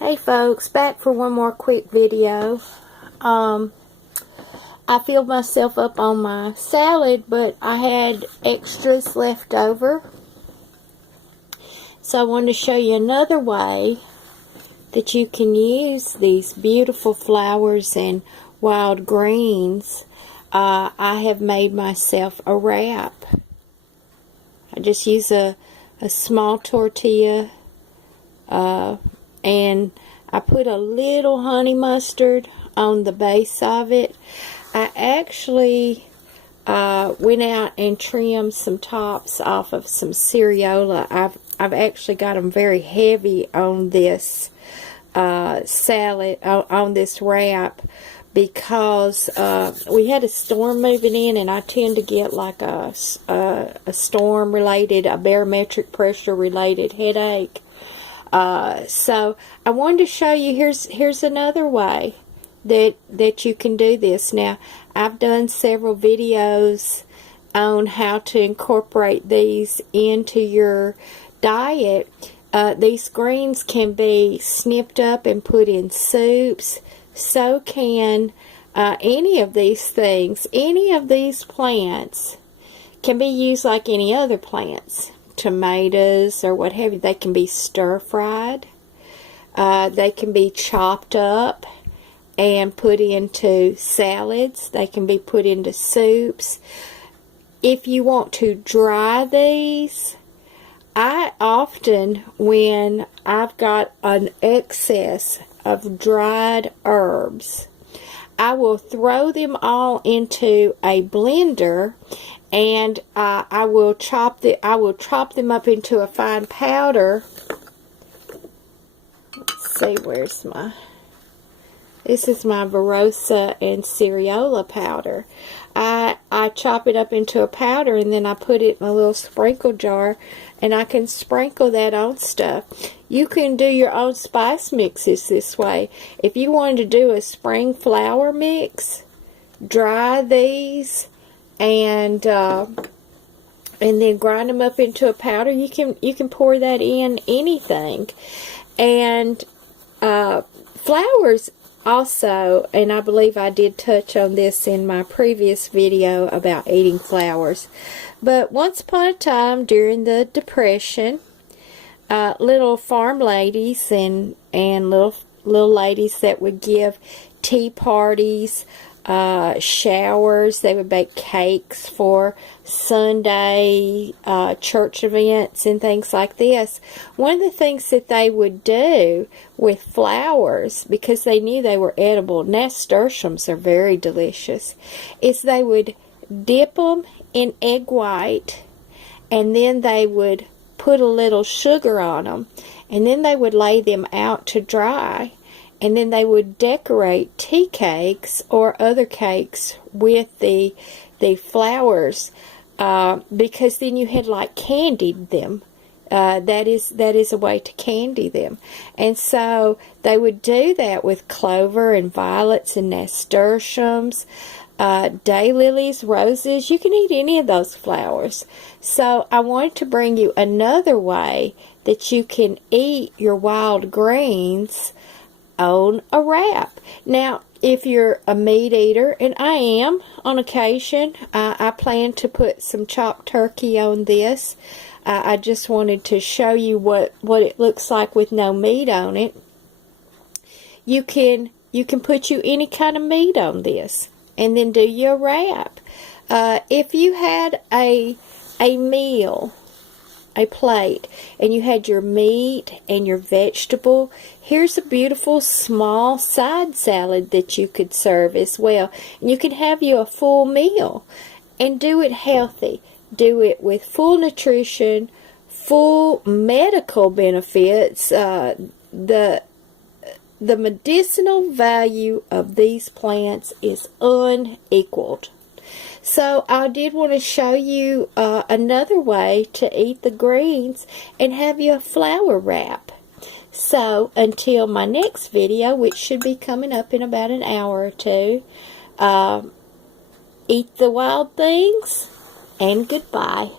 Hey folks, back for one more quick video. I filled myself up on my salad, but I had extras left over. So I wanted to show you another way that you can use these beautiful flowers and wild greens. I have made myself a wrap. I just use a small tortilla and I put a little honey mustard on the base of it. I actually went out and trimmed some tops off of some cereola. I've actually got them very heavy on this salad, on this wrap, because we had a storm moving in, and I tend to get like a storm related, a barometric pressure related headache. So I wanted to show you, here's another way that you can do this. Now, I've done several videos on how to incorporate these into your diet. These greens can be snipped up and put in soups. So can any of these things. Any of these plants can be used like any other plants. Tomatoes or what have you. They can be stir-fried. They can be chopped up and put into salads. They can be put into soups. If you want to dry these, I often, when I've got an excess of dried herbs, I will throw them all into a blender, and I will chop them up into a fine powder. Let's see, where's my... This is my Verosa and Cereola powder. I chop it up into a powder, and then I put it in a little sprinkle jar, and I can sprinkle that on stuff. You can do your own spice mixes this way. If you wanted to do a spring flower mix, dry these and then grind them up into a powder. You can pour that in anything. And flowers also, and I believe I did touch on this in my previous video about eating flowers, but once upon a time during the Depression, little farm ladies and little ladies that would give tea parties, showers, they would bake cakes for Sunday church events and things like this. One of the things that they would do with flowers, because they knew they were edible, nasturtiums are very delicious, is they would dip them in egg white, and then they would put a little sugar on them, and then they would lay them out to dry. And then they would decorate tea cakes or other cakes with the flowers, because then you had like candied them. That is a way to candy them. And so they would do that with clover and violets and nasturtiums, daylilies, roses. You can eat any of those flowers. So I wanted to bring you another way that you can eat your wild greens on a wrap. Now, if you're a meat eater, and I am on occasion, I plan to put some chopped turkey on this. I just wanted to show you what it looks like with no meat on it. You can put any kind of meat on this, and then do your wrap. If you had a meal, a plate, and you had your meat and your vegetable, here's a beautiful small side salad that you could serve as well. And you can have you a full meal and do it healthy. Do it with full nutrition, full medical benefits. The medicinal value of these plants is unequaled. So I did want to show you another way to eat the greens and have you a flower wrap. So until my next video, which should be coming up in about an hour or two, eat the wild things, and goodbye.